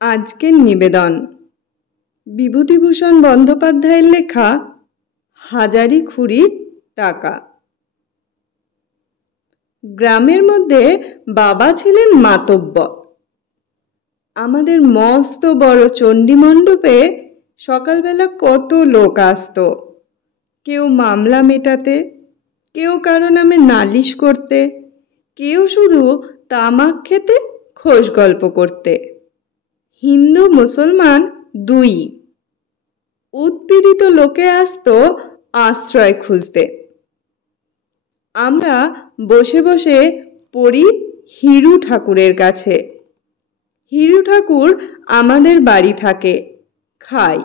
আজকের নিবেদন বিভূতিভূষণ বন্দ্যোপাধ্যায়ের লেখা হাজারিখুরির টাকা। গ্রামের মধ্যে বাবা ছিলেন মাতব্বর। আমাদের মস্ত বড় চণ্ডী মণ্ডপে সকালবেলা কত লোক আসতো, কেউ মামলা মেটাতে, কেউ কারো নামে নালিশ করতে, কেউ শুধু তামাক খেতে, খোশ গল্প করতে। হিন্দু মুসলমান দুই। উৎপীড়িত লোকে আসতো আশ্রয় খুঁজতে। আমরা বসে বসে পড়ি হিরু ঠাকুরের কাছে। হিরু ঠাকুর আমাদের বাড়ি থাকে, খাই।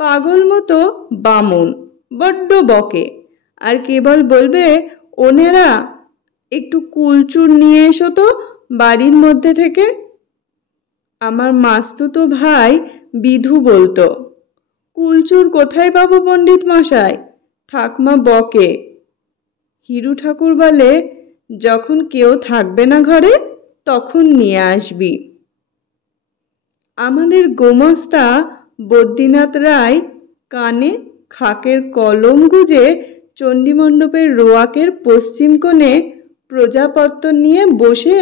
পাগল মতো বামুন, বড্ড বকে, আর কেবল বলবে, ওনেরা একটু কুলচুর নিয়ে এসো তো বাড়ির মধ্যে থেকে। আমার মাস্তুতো ভাই বিধু বলতো, কুলচুর কোথায় পাবো পণ্ডিত মশাই, ঠাকমা বকে। হিরু ঠাকুর বলে, যখন কেউ থাকবে না ঘরে তখন নিয়ে আসবি। আমাদের গোমস্তা বদ্রীনাথ রায় কানে খাকের কলম গুজে চণ্ডীমণ্ডপের রোয়াকের পশ্চিম কোণে প্রজাপত্র নিয়ে বসে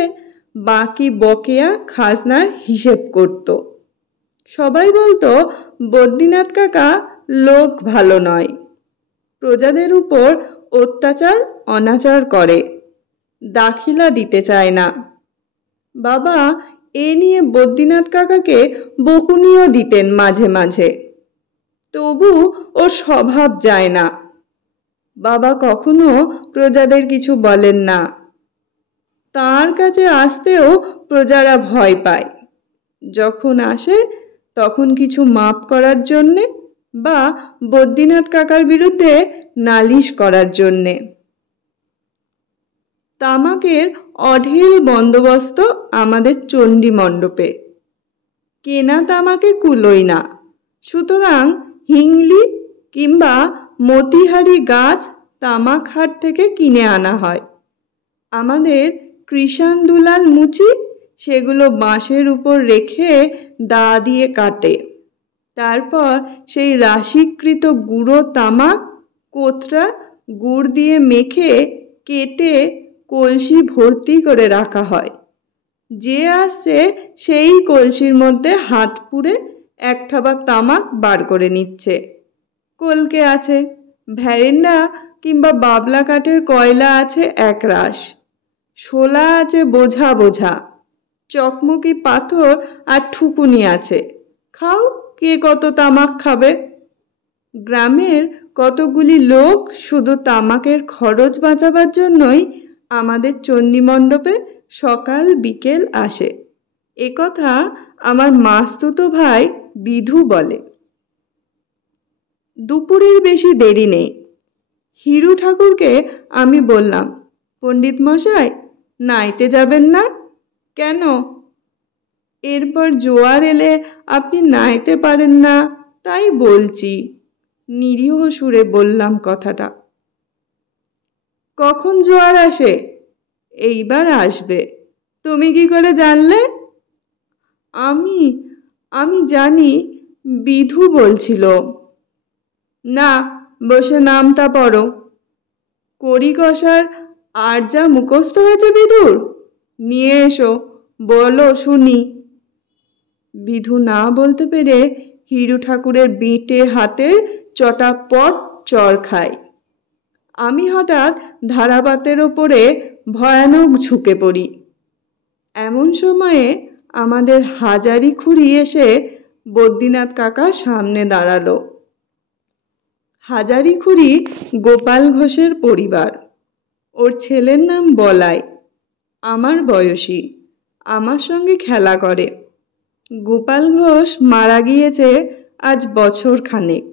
বাকি বকেয়া খাজনার হিসেব করত। সবাই বলতো বদ্রীনাথ কাকা লোক ভালো নয়, প্রজাদের উপর অত্যাচার অনাচার করে, দাখিলা দিতে চায় না। বাবা এ নিয়ে বদ্রীনাথ কাকাকে বকুনিও দিতেন মাঝে মাঝে, তবু ওর স্বভাব যায় না। বাবা কখনো প্রজাদের কিছু বলেন না। তার কাছে আসতেও প্রজারা ভয় পায়। যখন আসে তখন কিছু মাপ করার জন্যে বা বদ্রীনাথ কাকার বিরুদ্ধে নালিশ করার জন্যে। তামাকের অঢেল বন্দোবস্ত আমাদের চণ্ডী মণ্ডপে। কেনা তামাকে কুলোয় না, সুতরাং হিংলি কিংবা মতিহারি গাছ তামাক হাট থেকে কিনে আনা হয়। আমাদের কৃষাণ দুলাল মুচি সেগুলো বাঁশের উপর রেখে দা দিয়ে কাটে। তারপর সেই রাশিকৃত গুঁড়ো তামাক কোতরা গুড় দিয়ে মেখে কেটে কলসি ভর্তি করে রাখা হয়। যে আসছে সেই কলসির মধ্যে হাত পুরে এক থাবা তামাক বার করে নিচ্ছে। কলকে আছে, ভ্যারেন্ডা কিংবা বাবলা কাঠের কয়লা আছে একরাশ, শোলা আছে বোঝা বোঝা, চকমকি পাথর আর ঠুকুনি আছে। খাও, কে কত তামাক খাবে। গ্রামের কতগুলি লোক শুধু তামাকের খরচ বাঁচাবার জন্যই আমাদের চণ্ডী মণ্ডপে সকাল বিকেল আসে। একথা আমার মাস্তুতো ভাই বিধু বলে। দুপুরের বেশি দেরি নেই। হিরু ঠাকুরকে আমি বললাম, পণ্ডিত মশাই নাইতে যাবেন না? কেন? এরপর জোয়ার এলে আপনি নাইতে পারেন না, তাই বলছি। নিরীহ সুরে বললাম কথাটা। কখন জোয়ার আসে? এইবার আসবে। তুমি কি করে জানলে? আমি জানি, বিধু বলছিল। না, বসে নামতা পড়ো। কড়ি কষার আর যা মুখস্থ হয়েছে বিধুর, নিয়ে এসো, বলো শুনি। বিধু না বলতে পেরে হিরু ঠাকুরের বেঁটে হাতের চটাপট চর খায়। আমি হঠাৎ ধারাবাতের ওপরে ভয়ানক ঝুঁকে পড়ি। এমন সময়ে আমাদের হাজারিখুরি এসে বদ্রীনাথ কাকা সামনে দাঁড়ালো। হাজারিখুরি গোপাল ঘোষের পরিবার। ওর ছেলের নাম বলাই, আমার বয়সী, আমার সঙ্গে খেলা করে। গোপাল ঘোষ মারা গিয়েছে আজ বছর খানেক।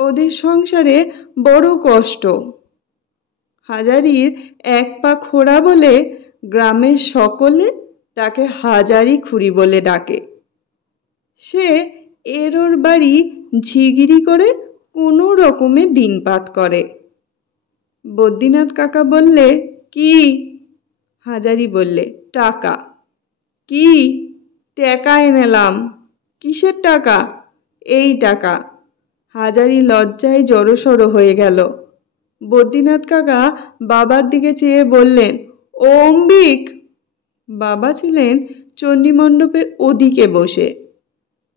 ওদের সংসারে বড় কষ্ট। হাজারির এক পা খোড়া বলে গ্রামের সকলে তাকে হাজারিখুরি বলে ডাকে। সে এর ওর বাড়ি ঝিগিরি করে কোনো রকমে দিনপাত করে। বদ্রীনাথ কাকা বললে, কি? হাজারি বললে, টাকা। কি? টাকা এনেলাম। কিসের টাকা? এই টাকা। হাজারি লজ্জায় জড়সড় হয়ে গেল। বদ্রীনাথ কাকা বাবার দিকে চেয়ে বললেন, ও অম্বিক। বাবা ছিলেন চণ্ডীমণ্ডপের ওদিকে বসে,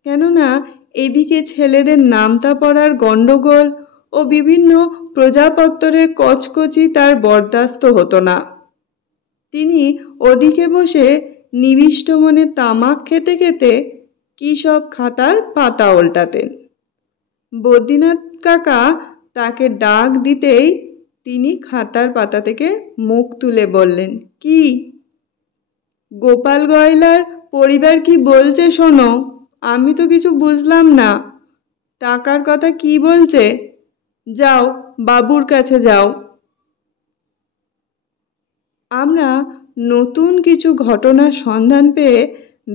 কেননা এদিকে ছেলেদের নামতা পড়ার গণ্ডগোল ও বিভিন্ন প্রজাপত্তরের কচকচি তার বরদাস্ত হতো না। তিনি ওদিকে বসে নিবিষ্ট মনে তামাক খেতে খেতে কী সব খাতার পাতা ওল্টাতেন। বদ্রীনাথ কাকা তাকে ডাক দিতেই তিনি খাতার পাতা থেকে মুখ তুলে বললেন, কি? গোপাল গয়লার পরিবার কি বলছে শোনো। আমি তো কিছু বুঝলাম না। টাকার কথা কি বলছে? যাও, বাবুর কাছে যাও। আমরা নতুন কিছু ঘটনার সন্ধান পেয়ে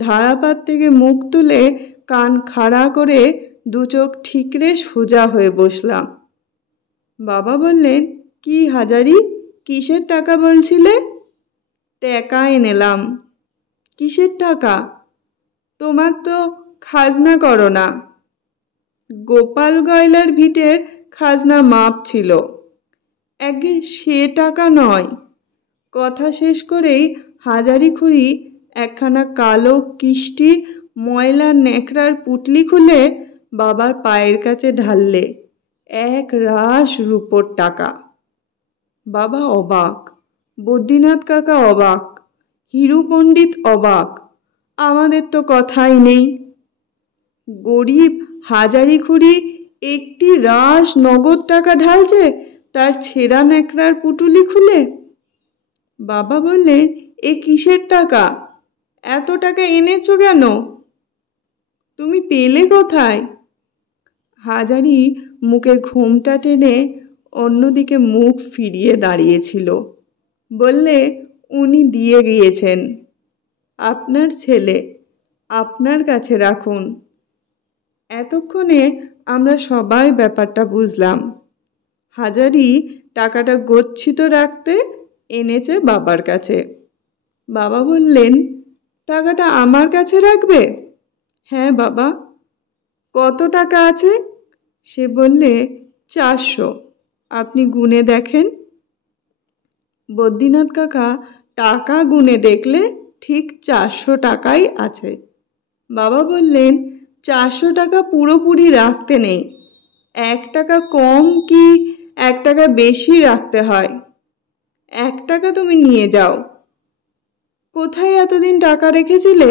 ধারাপাত থেকে মুখ তুলে কান খাড়া করে দু চোখ ঠিকরে সোজা হয়ে বসলাম। বাবা বললেন, কি হাজারি, কিসের টাকা বলছিলে? টাকা এনেলাম। কিসের টাকা? তোমার তো খাজনা করো না। গোপাল গয়লার ভিটের খাজনা মাপ ছিল। আগে সে টাকা নয়। কথা শেষ করেই হাজারি খুঁড়ি একখানা কালো কিষ্টি ময়লা ন্যাকড়ার পুটলি খুলে বাবার পায়ের কাছে ঢাললে। এক রাশ রূপোর টাকা। বাবা অবাক, বদ্রীনাথ কাকা অবাক, হিরু পণ্ডিত অবাক। আমাদের তো কথাই নেই। গরিব হাজারি খুঁড়ি একটি রাশ নগদ টাকা ঢালছে তার ছেঁড়া ন্যাকড়ার পুটুলি খুলে। বাবা বললেন, এ কিসের টাকা? এত টাকা এনেছো কেন? তুমি পেলে কোথায়? হাজারি মুখে ঘোমটা টেনে অন্যদিকে মুখ ফিরিয়ে দাঁড়িয়েছিল। বললে, উনি দিয়ে গিয়েছেন। আপনার ছেলে, আপনার কাছে রাখুন। এতক্ষণে আমরা সবাই ব্যাপারটা বুঝলাম। হাজারি টাকাটা গচ্ছিত রাখতে এনেছে বাবার কাছে। বাবা বললেন, টাকাটা আমার কাছে রাখবে? হ্যাঁ বাবা। কত টাকা আছে? সে বললে, 400। আপনি গুনে দেখেন। বদ্রীনাথ কাকা টাকা গুনে দেখলে ঠিক 400 টাকাই আছে। বাবা বললেন, 400 টাকা পুরোপুরি রাখতে নেই। 1 টাকা কম কি 1 টাকা বেশি রাখতে হয়। 1 টাকা তুমি নিয়ে যাও। কোথায় এতদিন টাকা রেখেছিলে?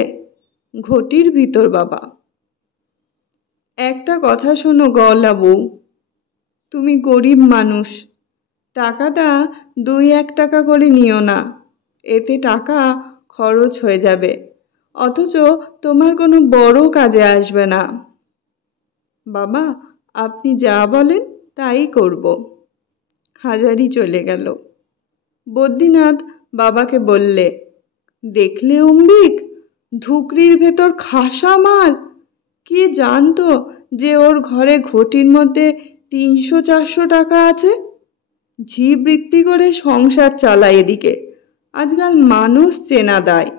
ঘটির ভিতর বাবা। একটা কথা শোনো গলা বউ, তুমি গরিব মানুষ। টাকাটা 2-1 টাকা করে নিও না। এতে টাকা খরচ হয়ে যাবে, অথচ তোমার কোনো বড় কাজে আসবে না। বাবা, আপনি যা বলেন তাই করব। হাজারি চলে গেল। বদ্রীনাথ বাবাকে বললে, দেখলে অম্বিক, ধুকরির ভেতর খাসা মাল। কে জানতো যে ওর ঘরে ঘটির মধ্যে 300-400 টাকা আছে। ঝি বৃত্তি করে সংসার চালায় এদিকে। আজকাল মানুষ চেনা দায়।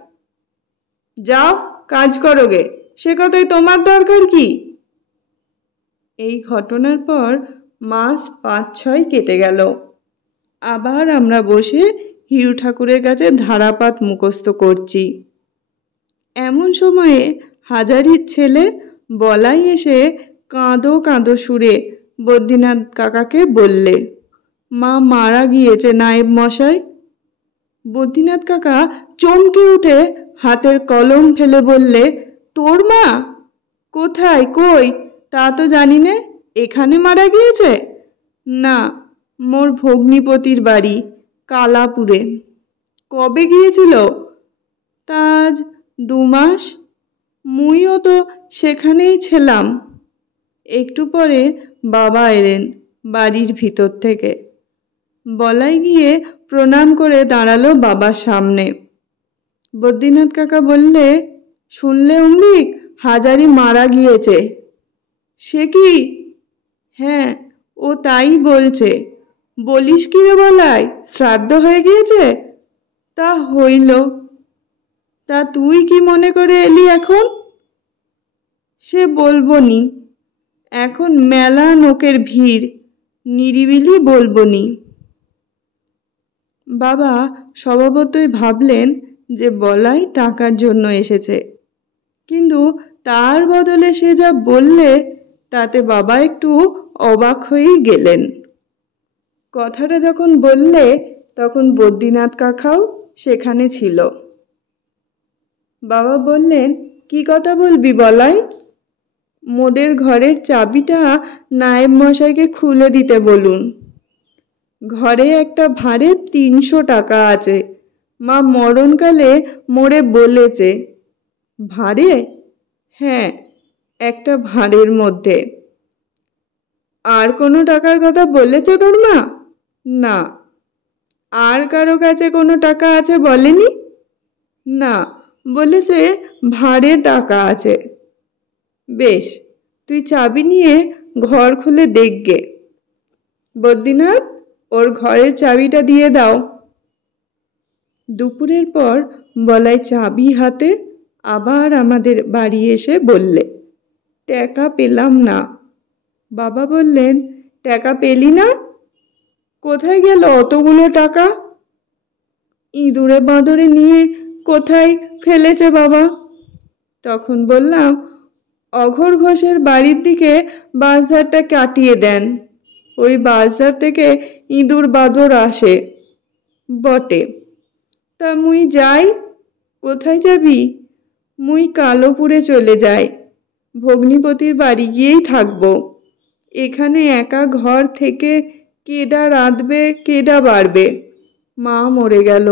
যাও, কাজ করো গে, সে কথাই তোমার দরকার কি? এই ঘটনার পর মাস 5-6 কেটে গেল। আবার আমরা বসে হিরু ঠাকুরের কাছে ধারাপাত মুখস্থ করছি। এমন সময়ে হাজারির ছেলে বলাই এসে কাঁদো কাঁদো সুরে বদ্রীনাথ কাকাকে বললে, মা মারা গিয়েছে নায়েব মশাই। বদ্রীনাথ কাকা চমকে উঠে হাতের কলম ফেলে বললে, তোর মা? কোথায়, কই? তা তো জানি নে। এখানে মারা গিয়েছে? না, মোর ভগ্নিপতির বাড়ি কালাপুরে। কবে গিয়েছিল? তা আজ 2 মাস। মুইও তো সেখানেই ছিলাম। একটু পরে বাবা এলেন বাড়ির ভিতর থেকে। বলাই গিয়ে প্রণাম করে দাঁড়ালো বাবার সামনে। বদ্রীনাথ কাকা বললে, শুনলে অম্বিক, হাজারি মারা গিয়েছে। সে কি? হ্যাঁ, ও তাই বলছে। বলিস কি রে বলাই, শ্রাদ্ধ হয়ে গিয়েছে? তা হইল। তা তুই কি মনে করে এলি এখন? সে বলবো নি, এখন মেলা লোকের ভিড়, নিরিবিলি বলবো নি। বাবা স্বভাবতই ভাবলেন যে বলাই টাকার জন্য এসেছে, কিন্তু তার বদলে সে যা বললে তাতে বাবা একটু অবাক হয়েই গেলেন। কথাটা যখন বললে তখন বদ্রীনাথ কাকাও সেখানে ছিল। বাবা বললেন, কি কথা বলবি বলাই? মোদের ঘরের চাবিটা নায়েব মশাইকে খুলে দিতে বলুন। ঘরে একটা ভাঁড়ে 300 টাকা আছে, মা মরণকালে মোরে বলেছে। ভাঁড়ে? হ্যাঁ, একটা ভাঁড়ের মধ্যে। আর কোনো টাকার কথা বলেছে তোর মা? না। আর কারো কাছে কোনো টাকা আছে বলেনি? না, বলেছে ভাঁড়ে টাকা আছে। বেশ, তুই চাবি নিয়ে ঘর খুলে দেখগে। বদ্রীনাথ, ওর ঘরের চাবিটা দিয়ে দাও। দুপুরের পর বলাই চাবি হাতে আবার আমাদের বাড়ি এসে বললে, টাকা পেলাম না। বাবা বললেন, টাকা পেলি না? কোথায় গেল অতগুলো টাকা? ইঁদুরে বাঁদরে নিয়ে কোথায় ফেলেছে বাবা। তখন বললাম, অঘর ঘোষের বাড়ির দিকে বাঁশঝাড়টা কাটিয়ে দেন, ওই বাঁশঝাড় থেকে ইঁদুর বাঁদর আসে। বটে, তা মুই যাই? কোথায় যাবি? মুই কালোপুরে চলে যাই, ভগ্নিপতির বাড়ি গিয়েই থাকবো। এখানে একা ঘর থেকে কেডা রাঁধবে, কেডা বাড়বে? মা মরে গেল,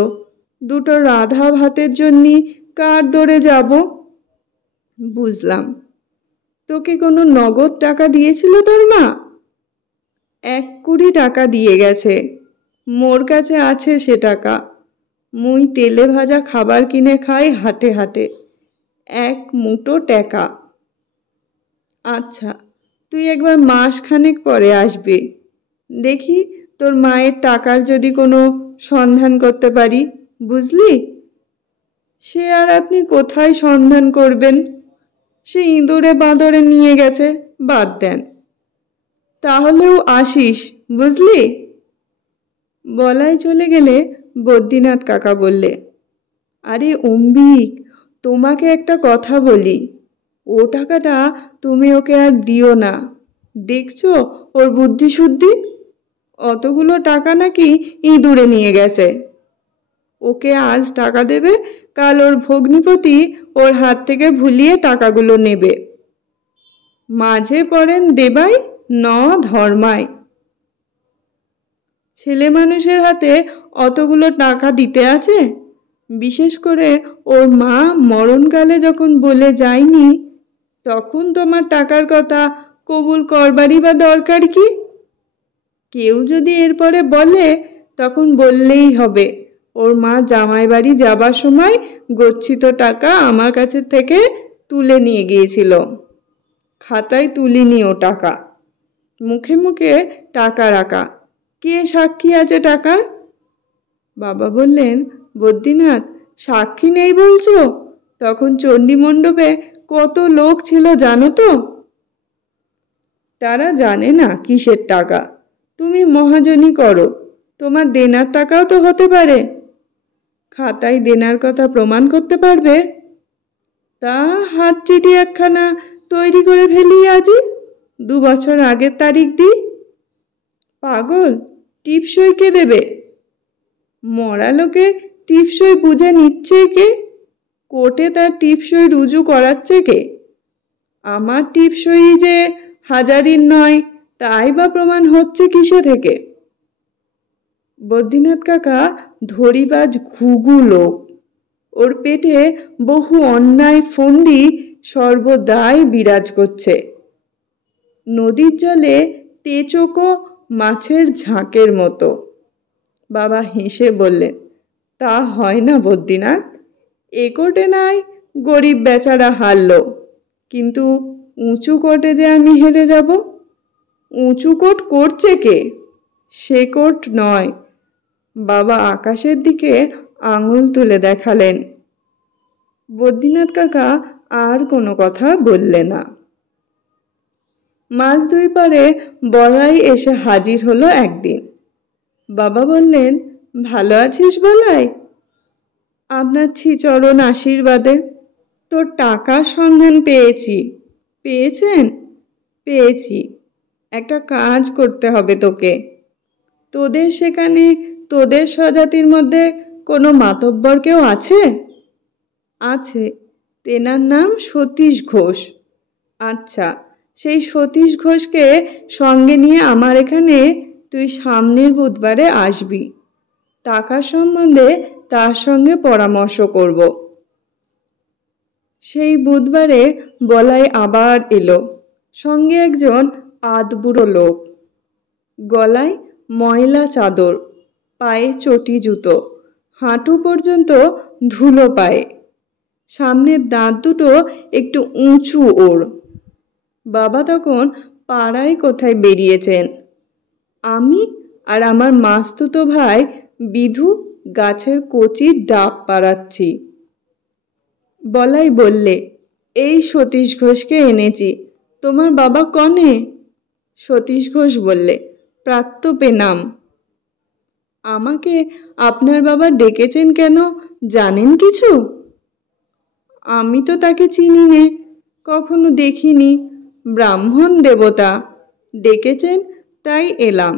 দুটো রাধা ভাতের জন্যে কার দরে যাব? বুঝলাম। তোকে কোনো নগদ টাকা দিয়েছিল তোর মা? 1 টাকা দিয়ে গেছে, মোর কাছে আছে সে টাকা। মুই তেলে ভাজা খাবার কিনে খাই হাটে হাটে, 1 মুঠো টাকা। আচ্ছা, তুই একবার মাসখানেক পরে আসবি, দেখি তোর মায়ের টাকার যদি কোনো সন্ধান করতে পারি, বুঝলি? সে আর আপনি কোথায় সন্ধান করবেন? সে ইঁদুরে বাঁদরে নিয়ে গেছে, বাদ দেন। তাহলেও আসিস, বুঝলি? বলাই চলে গেলে বদ্রীনাথ কাকা বললে, আরে অম্বিক, তোমাকে একটা কথা বলি, ও টাকাটা তুমি ওকে আর দিও না। দেখছো ওর বুদ্ধি শুদ্ধি? অতগুলো টাকা নাকি ইঁদুরে নিয়ে গেছে। ওকে আজ টাকা দেবে, কাল ওর ভগ্নিপতি ওর হাত থেকে ভুলিয়ে টাকাগুলো নেবে। মাঝে পড়েন দেবাই ন ধর্মায়। ছেলে মানুষের হাতে অতগুলো টাকা দিতে আছে? বিশেষ করে ওর মা মরণকালে যখন বলে যায়নি, তখন তোমার টাকার কথা কবুল করবারই বা দরকার কি? কেউ যদি এরপরে বলে, তখন বললেই হবে, ওর মা জামাই বাড়ি যাবার সময় গচ্ছিত টাকা আমার কাছে থেকে তুলে নিয়ে গিয়েছিল, খাতায় তুলিনি ও টাকা। মুখে মুখে টাকা রাখা, কে সাক্ষী আছে টাকার? বাবা বললেন, বদ্রীনাথ, সাক্ষী নেই বলছো? তখন চণ্ডী মণ্ডপে কত লোক ছিল জানো তো? তারা জানে না কিসের টাকা। তুমি মহাজনী করো, তোমার দেনার টাকাও তো হতে পারে। খাতায় দেনার কথা প্রমাণ করতে পারবে? তা হাত চিঠি একখানা তৈরি করে ফেলি আজই, 2 বছর আগের তারিখ দিই। পাগল, টিপসই কে দেবে? মরা লোকে টিপসই বুঝে নিচ্ছে কে? কোর্টে তার টিপসই রুজু করাচ্ছে কে? আমার টিপসই যে হাজারির নয়, তাই বা প্রমাণ হচ্ছে কিসে থেকে? বদ্রীনাথ কাকা ধরিবাজ ঘুঘু লোক, ওর পেটে বহু অন্যায় ফন্দি সর্বদাই বিরাজ করছে। নদীর জলে তেচোকো মাছের ঝাঁকের মতো। বাবা হেসে বললেন, তা হয় না বদ্রীনাথ, এ কোর্টে নাই গরিব বেচারা হারল, কিন্তু উঁচু কোর্টে যে আমি হেরে যাব। উঁচু কোর্ট করছে কে? সে কোর্ট নয়। বাবা আকাশের দিকে আঙুল তুলে দেখালেন। বদ্রীনাথ কাকা আর কোনো কথা বললে না। মাস 2 পরে বলাই এসে হাজির হলো একদিন। বাবা বললেন, ভালো আছিস বলাই? আপনার শ্রীচরণ আশীর্বাদে। তোর টাকার সন্ধান পেয়েছি। পেয়েছেন? পেয়েছি। একটা কাজ করতে হবে তোকে। তোদের সেখানে তোদের স্বজাতির মধ্যে কোনো মাতব্বর কেউ আছে? আছে, তেনার নাম সতীশ ঘোষ। আচ্ছা, সেই সতীশ ঘোষকে সঙ্গে নিয়ে আমার এখানে তুই সামনের বুধবারে আসবি। টাকা সম্বন্ধে তার সঙ্গে পরামর্শ করব। সেই বুধবারে বলাই আবার এলো, সঙ্গে একজন আধবুড়ো লোক। গলায় ময়লা চাদর, পায়ে চটি জুতো, হাঁটু পর্যন্ত ধুলো পায়ে, সামনের দাঁত দুটো একটু উঁচু ওর। বাবা তখন পাড়ায় কোথায় বেরিয়েছেন। আমি আর আমার মাস্তুতো ভাই বিধু গাছের কচি ডাব পাড়াচ্ছি। বলাই বললে, এই সতীশ ঘোষকে এনেছি। তোমার বাবা কনে? সতীশ ঘোষ বললে, প্রাত্যপে নাম। আমাকে আপনার বাবা ডেকেছেন কেন জানেন কিছু? আমি তো তাকে চিনি নে, কখনো দেখিনি। ব্রাহ্মণ দেবতা, ডেকেছেন তাই এলাম।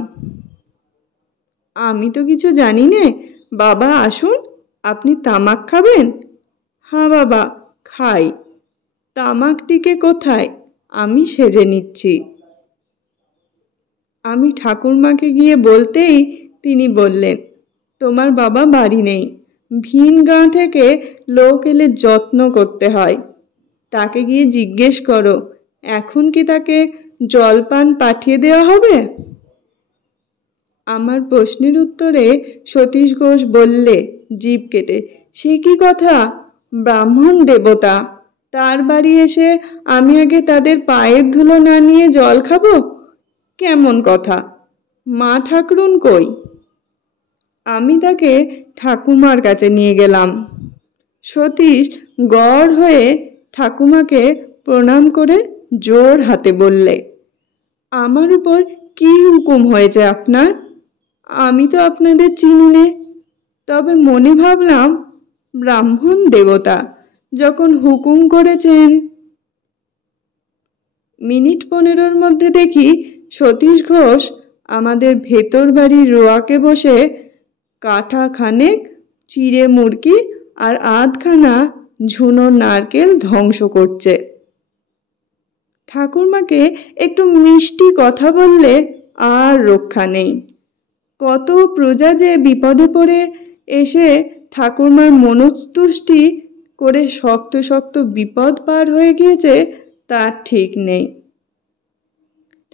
আমি তো কিছু জানি নে। বাবা আসুন। আপনি তামাক খাবেন? হ্যাঁ বাবা, খাই। তামাকটিকে কোথায়? আমি সেজে নিচ্ছি। আমি ঠাকুরমাকে গিয়ে বলতেই তিনি বললেন, তোমার বাবা বাড়ি নেই। ভিন গাঁ থেকে লোক এলে যত্ন করতে হয়। তাকে গিয়ে জিজ্ঞেস করো, এখন কি তাকে জলপান পাঠিয়ে দেওয়া হবে? আমার প্রশ্নের উত্তরে সতীশ ঘোষ বললে জিভ কেটে, সে কি কথা? ব্রাহ্মণ দেবতা, তার বাড়ি এসে আমি আগে তাদের পায়ের ধুলো না নিয়ে জল খাবো? কেমন কথা? মা ঠাকরুন কই? আমি তাকে ঠাকুমার কাছে নিয়ে গেলাম। সতীশ গড় হয়ে ঠাকুমাকে প্রণাম করে জোর হাতে বললে, আমার উপর কি হুকুম হয়েছে আপনার? আমি তো আপনাদের চিনি নে, তবে মনে ভাবলাম ব্রাহ্মণ দেবতা যখন হুকুম করেছেন। মিনিট 15 মধ্যে দেখি সতীশ ঘোষ আমাদের ভেতর বাড়ির রোয়াকে বসে কাঠা খানেক চিড়ে মুরগি আর আধখানা ঝুনো নারকেল ধ্বংস করছে। ঠাকুরমাকে একটু মিষ্টি কথা বললে আর রক্ষা নেই। কত প্রজা যে বিপদে পড়ে এসে ঠাকুরমার মনস্তুষ্টি করে শক্ত শক্ত বিপদ পার হয়ে গিয়েছে তার ঠিক নেই।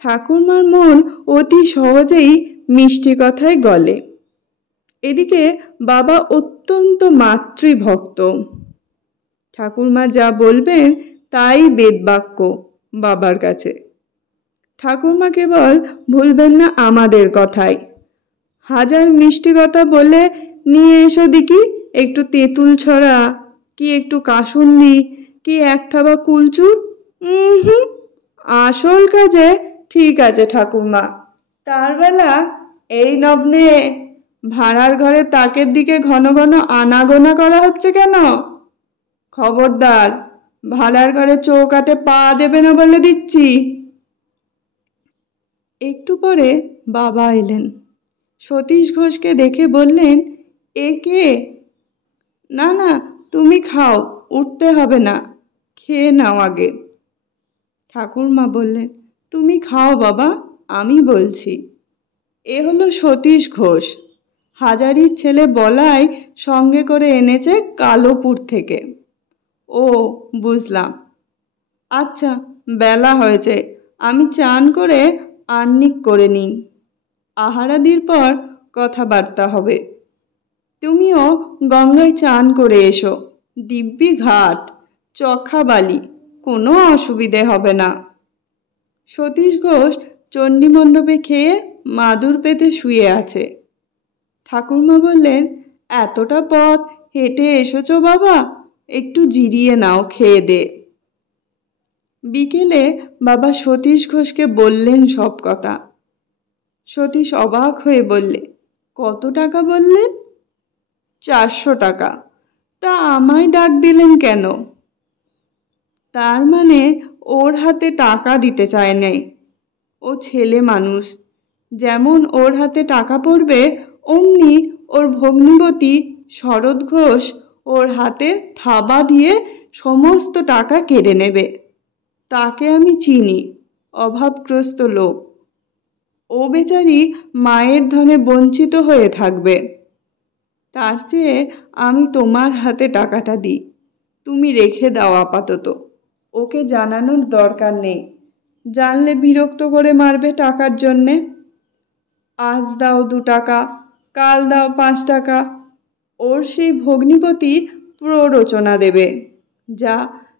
ঠাকুরমার মন অতি সহজেই মিষ্টি কথায় গলে। এদিকে বাবা অত্যন্ত মাতৃভক্ত। ঠাকুরমা যা বলবেন তাই বেদবাক্য বাবার কাছে। ঠাকুরমা কেবল ভুলবেন না আমাদের কথাই। হাজার মিষ্টি কথা বলে নিয়ে এসো দেখি, একটু তেঁতুল ছড়া, কি একটু কাসুন্দি, কি এক থাবা কুলচুর। আসল কাজে ঠিক আছে ঠাকুরমা। তার বেলা এই নগ্নে ভাড়ার ঘরে তাকের দিকে ঘন ঘন আনাগোনা করা হচ্ছে কেন? খবরদার, ভাড়ার ঘরে চৌকাঠে পা দেবে না বলে দিচ্ছি। একটু পরে বাবা এলেন। সতীশ ঘোষকে দেখে বললেন, এ কে? না না, তুমি খাও, উঠতে হবে না, খেয়ে নাও আগে। ঠাকুরমা বললেন, তুমি খাও বাবা, আমি বলছি। এ হলো সতীশ ঘোষ, হাজারির ছেলে বলাই সঙ্গে করে এনেছে কালোপুর থেকে। ও বুঝলাম। আচ্ছা, বেলা হয়েছে, আমি চান করে আহ্নিক করে নিই। আহারাদির পর কথাবার্তা হবে। তুমিও গঙ্গায় চান করে এসো, দিব্যি ঘাট, চখাবালি, কোনো অসুবিধে হবে না। সতীশ ঘোষ চণ্ডীমণ্ডপে খেয়ে মাদুর পেতে শুয়ে আছে। ঠাকুরমা বললেন, এতটা পথ হেঁটে এসেছো বাবা, একটু জিরিয়ে নাও, খেয়ে দে। বিকেলে বাবা সতীশ ঘোষকে বললেন সব কথা। সতীশ অবাক হয়ে বললে, কত টাকা বললেন? 400 টাকা। তা আমায় ডাক দিলেন কেন? তার মানে ওর হাতে টাকা দিতে চায় নাই। ও ছেলে মানুষ, যেমন ওর হাতে টাকা পড়বে অমনি ওর ভগ্নিপতি শরৎ ঘোষ ওর হাতে থাবা দিয়ে সমস্ত টাকা কেড়ে নেবে। তাকে আমি চিনি, অভাবগ্রস্ত লোক। ও বেচারি মায়ের ধনে বঞ্চিত হয়ে থাকবে। তার চেয়ে আমি তোমার হাতে টাকাটা দিই, তুমি রেখে দাও আপাতত। ওকে জানানোর দরকার নেই, জানলে বিরক্ত করে মারবে টাকার জন্যে। আজ দাও 2 টাকা, কাল দাও 5 টাকা। ওর সেই ভগ্নিপতি প্ররোচনা দেবে, যা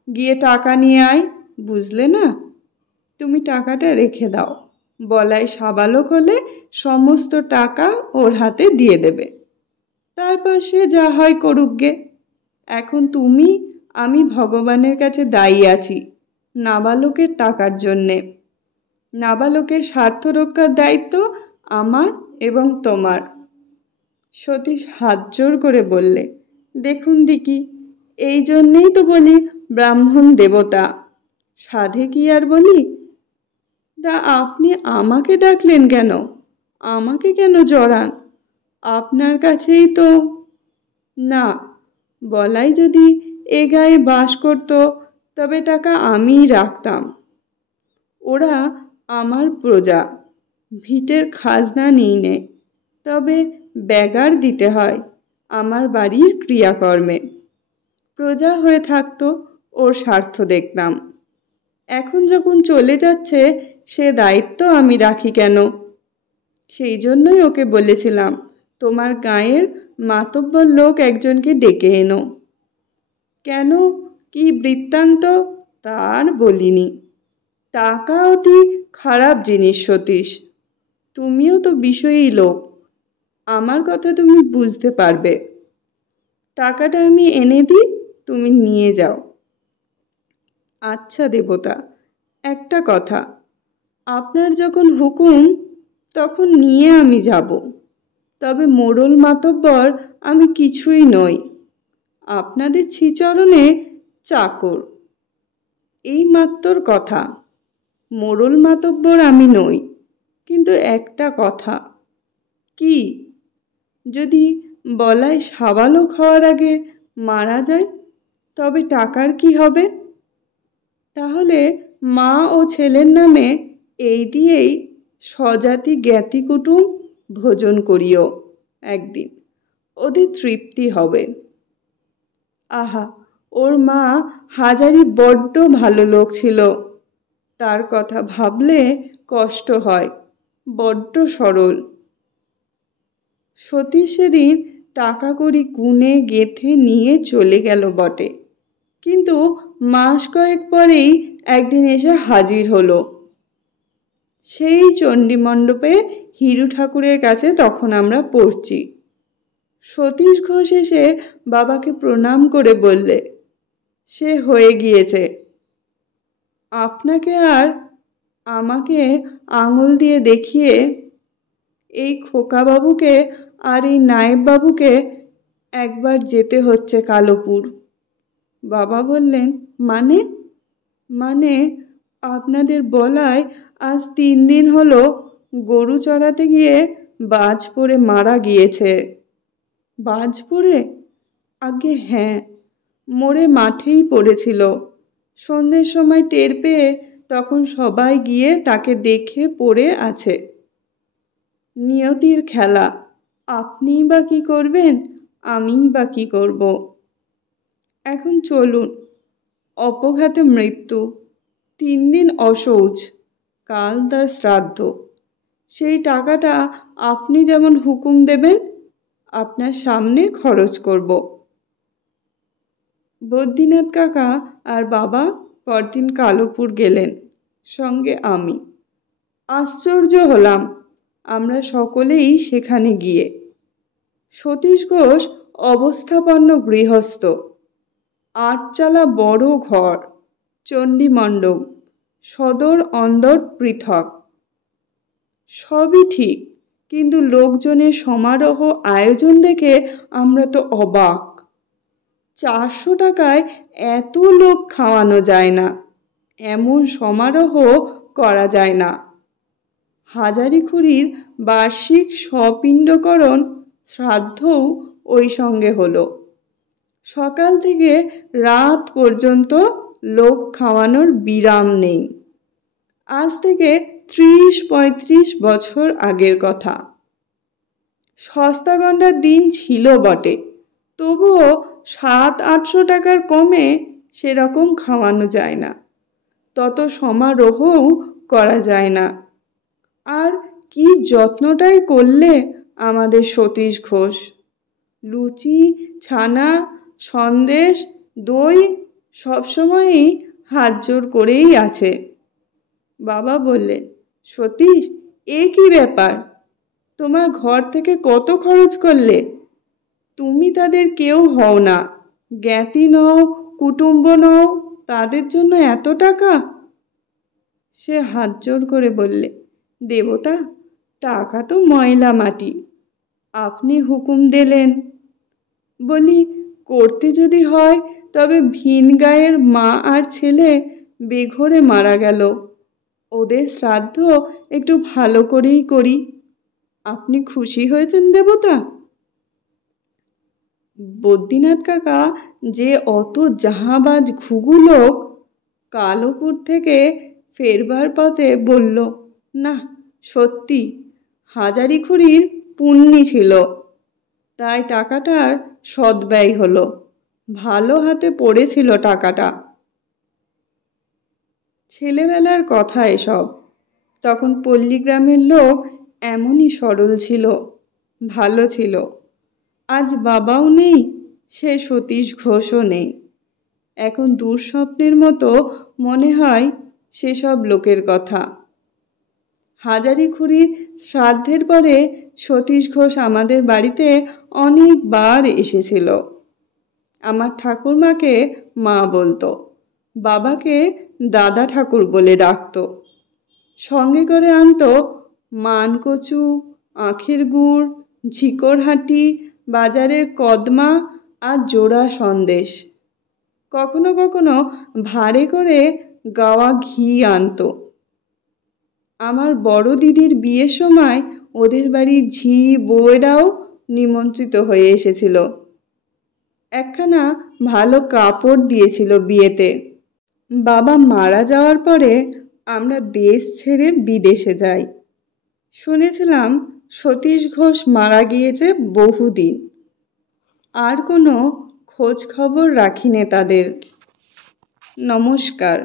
গিয়ে টাকা নিয়ে আয়, বুঝলে না? তুমি টাকাটা রেখে দাও, বলাই সাবালক হলে সমস্ত টাকা ওর হাতে দিয়ে দেবে। তারপর সে যা হয় করুক গে। এখন তুমি আমি ভগবানের কাছে দায়ী আছি নাবালকের টাকার জন্যে। নাবালকের স্বার্থ রক্ষার দায়িত্ব আমার এবং তোমার। সতীশ হাত জোর করে বললে, দেখুন দিকি, এই জন্যেই তো বলি ব্রাহ্মণ দেবতা, সাধে কি আর বলি? তা আপনি আমাকে ডাকলেন কেন? আমাকে কেন জড়ান? আপনার কাছেই তো। না, বলাই যদি এ গায়ে বাস করত তবে টাকা আমিই রাখতাম। ওরা আমার প্রজা, ভিটের খাজনা নিই নে, তবে ব্যাগার দিতে হয় আমার বাড়ির ক্রিয়াকর্মে। প্রজা হয়ে থাকতো, ওর স্বার্থ দেখতাম। এখন যখন চলে যাচ্ছে সে দায়িত্ব আমি রাখি কেন? সেই জন্যই ওকে বলেছিলাম তোমার গাঁয়ের মাতব্বর লোক একজনকে ডেকে এনো। কেন, কি বৃত্তান্ত তার বলিনি। টাকা অতি খারাপ জিনিস সতীশ, তুমিও তো বিষয়ী লোক, আমার কথা তুমি বুঝতে পারবে। টাকাটা আমি এনে দিই, তুমি নিয়ে যাও। আচ্ছা দেবতা, একটা কথা, আপনার যখন হুকুম তখন নিয়ে আমি যাব, তবে মোড়ল মাতব্বর আমি কিছুই নই, আপনাদের শ্রীচরণে চাকর, এই মাত্র কথা। মোড়ল মাতব্বর আমি নই, কিন্তু একটা কথা। কি? যদি বলাই সাবালক হওয়ার আগে মারা যায় তবে টাকার কি হবে? তাহলে মা ও ছেলের নামে এই দিয়েই স্বজাতি জ্ঞাতি কুটুম ভোজন করিও একদিন, ওদের তৃপ্তি হবে। আহা, ওর মা হাজারি বড্ড ভালো লোক ছিল, তার কথা ভাবলে কষ্ট হয়, বড্ড সরল। সতীশ সেদিন টাকা কড়ি গুনে গেঁথে নিয়ে চলে গেল বটে, কিন্তু মাস কয়েক পরেই একদিন এসে হাজির হলো সেই চণ্ডী মণ্ডপে হিরু ঠাকুরের কাছে। তখন আমরা পড়ছি। সতীশ ঘোষ এসে বাবাকে প্রণাম করে বললে, সে হয়ে গিয়েছে। আপনাকে আর আমাকে আঙুল দিয়ে দেখিয়ে এই খোকাবাবুকে আর এই নায়েববাবুকে একবার যেতে হচ্ছে কালোপুর। বাবা বললেন, মানে? মানে আপনাদের বলায় আজ 3 দিন হলো গরু চড়াতে গিয়ে বাজ পড়ে মারা গিয়েছে। বাজ পড়ে? আগে হ্যাঁ, মোড়ে মাঠেই পড়েছিল। সন্ধ্যের সময় টের পেয়ে তখন সবাই গিয়ে তাকে দেখে পড়ে আছে। নিয়তির খেলা, আপনিই বা কি করবেন, আমিই বা কি করব। এখন চলুন, অপঘাতে মৃত্যু, 3 দিন অশৌচ, কাল তার শ্রাদ্ধ। সেই টাকাটা আপনি যেমন হুকুম দেবেন আপনার সামনে খরচ করব। বদ্রীনাথ কাকা আর বাবা পরদিন কালোপুর গেলেন, সঙ্গে আমি। আশ্চর্য হলাম আমরা সকলেই সেখানে গিয়ে। সতীশ ঘোষ অবস্থাপন্ন গৃহস্থ, আটচালা বড় ঘর, চণ্ডী মণ্ডপ, সদর অন্দর পৃথক। সবই ঠিক, কিন্তু লোকজনের সমারোহ আয়োজন দেখে আমরা তো অবাক। 400 টাকায় এত লোক খাওয়ানো যায় না, এমন সমারোহ করা যায় না। হাজারীখুড়ির বার্ষিক স্বপিণ্ডকরণ শ্রাদ্ধও ওই সঙ্গে হলো। সকাল থেকে রাত পর্যন্ত লোক খাওয়ানোর বিরাম নেই। আজ থেকে 30-35 বছর আগের কথা। সস্তা গন্ডার দিন ছিল বটে, তবুও 700-800 টাকার কমে সেরকম খাওয়ানো যায় না, তত সমারোহও করা যায় না। আর কি যত্নটাই করলে আমাদের সতীশ ঘোষ। লুচি, ছানা, সন্দেশ, দই সবসময়ই হাত জোর করেই আছে। বাবা বললেন, সতীশ, এ কি ব্যাপার? তোমার ঘর থেকে কত খরচ করলে? তুমি তাদের কেউ হও না, জ্ঞাতি নও, কুটুম্ব নও, তাদের জন্য এত টাকা? সে হাত জোর করে বললে, দেবতা, টাকা তো ময়লা মাটি, আপনি হুকুম দিলেন। বলি, করতে যদি হয় তবে ভিন গায়ের মা আর ছেলে বেঘরে মারা গেল, ওদের শ্রাদ্ধ একটু ভালো করেই করি। আপনি খুশি হয়েছেন দেবতা? বদ্রীনাথ কাকা যে অত জাহাবাজ ঘুঘু লোক, কালোপুর থেকে ফেরবার পথে বলল, না সত্যি হাজারীখুড়ির পুণ্যি ছিল, তাই টাকাটার সদ্ব্যয় হলো, ভালো হাতে পড়েছিল টাকাটা। ছেলেবেলার কথা এসব, তখন পল্লীগ্রামের লোক এমনই সরল ছিল, ভালো ছিল। আজ বাবাও নেই, সে সতীশ ঘোষও নেই। এখন দুঃস্বপ্নের মতো মনে হয় সেসব লোকের কথা। হাজারীখুড়ির শ্রাদ্ধের পরে সতীশ ঘোষ আমাদের বাড়িতে অনেকবার এসেছিল। আমার ঠাকুরমাকে মা বলতো, বাবাকে দাদা ঠাকুর বলে ডাকত। সঙ্গে করে আনতো মানকচু, আখের গুড়, ঝিকরহাটি, বাজারের কদমা আর জোড়া সন্দেশ। কখনো কখনো ভাড়ে করে গাওয়া ঘি আনতো। আমার বড় দিদির বিয়ের সময় ওদের বাড়ির ঝি বউয়েরাও নিমন্ত্রিত হয়ে এসেছিল। একখানা ভালো কাপড় দিয়েছিল বিয়েতে। বাবা মারা যাওয়ার পরে আমরা দেশ ছেড়ে বিদেশে যাই। শুনেছিলাম সতীশ ঘোষ মারা গিয়েছে বহুদিন, আর কোনো খোঁজ খবর রাখিনি তাদের। নমস্কার।